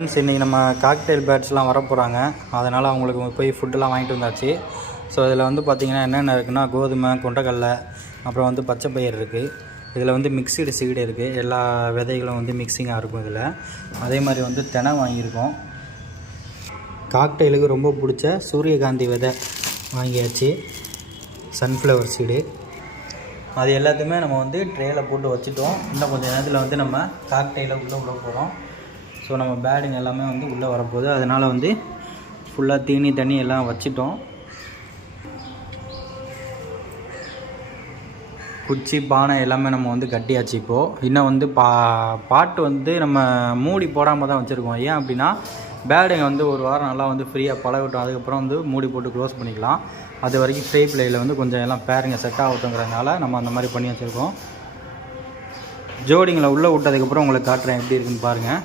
Friends இன்றைக்கி நம்ம cocktail பேட்ஸ்லாம் வர போகிறாங்க அதனால் அவங்களுக்கு போய் ஃபுட்டெல்லாம் வாங்கிட்டு வந்தாச்சு. ஸோ இதில் வந்து பார்த்திங்கன்னா என்னென்ன இருக்குன்னா கோதுமை கொண்டக்கடலை அப்புறம் வந்து பச்சை பயிர் இருக்குது இதில் வந்து மிக்சிடு சீடு இருக்குது எல்லா விதைகளும் வந்து மிக்சிங்காக இருக்கும் இதில். அதே மாதிரி வந்து தினை வாங்கியிருக்கோம். காக்டெயிலுக்கு ரொம்ப பிடிச்ச சூரியகாந்தி விதை வாங்கியாச்சு. சன்ஃப்ளவர் சீடு அது எல்லாத்தையுமே நம்ம வந்து ட்ரேயில் போட்டு வச்சுட்டோம். இன்னும் கொஞ்சம் நேரத்தில் வந்து நம்ம காக்டெயிலை உள்ளே விட போகிறோம் ஸோ நம்ம பேடுங்க எல்லாமே வந்து உள்ளே வரப்போகுது. அதனால் வந்து ஃபுல்லாக தீனி தண்ணி எல்லாம் வச்சுட்டோம். குச்சி பானை எல்லாமே நம்ம வந்து கட்டியாச்சு இப்போது இன்னும் வந்து பா பாட்டு வந்து நம்ம மூடி போடாமல் தான் வச்சுருக்கோம். ஏன் அப்படின்னா பேடுங்க வந்து ஒரு வாரம் நல்லா வந்து ஃப்ரீயாக பழகட்டும். அதுக்கப்புறம் வந்து மூடி போட்டு க்ளோஸ் பண்ணிக்கலாம். அது வரைக்கும் ஃப்ரீ பிளேயில் வந்து கொஞ்சம் எல்லாம் பேருங்க செட் ஆகட்டுங்கிறதுனால நம்ம அந்த மாதிரி பண்ணி வச்சுருக்கோம். ஜோடிங்களை உள்ளே விட்டதுக்கப்புறம் உங்களுக்கு காட்டுறேன் எப்படி இருக்குன்னு பாருங்கள்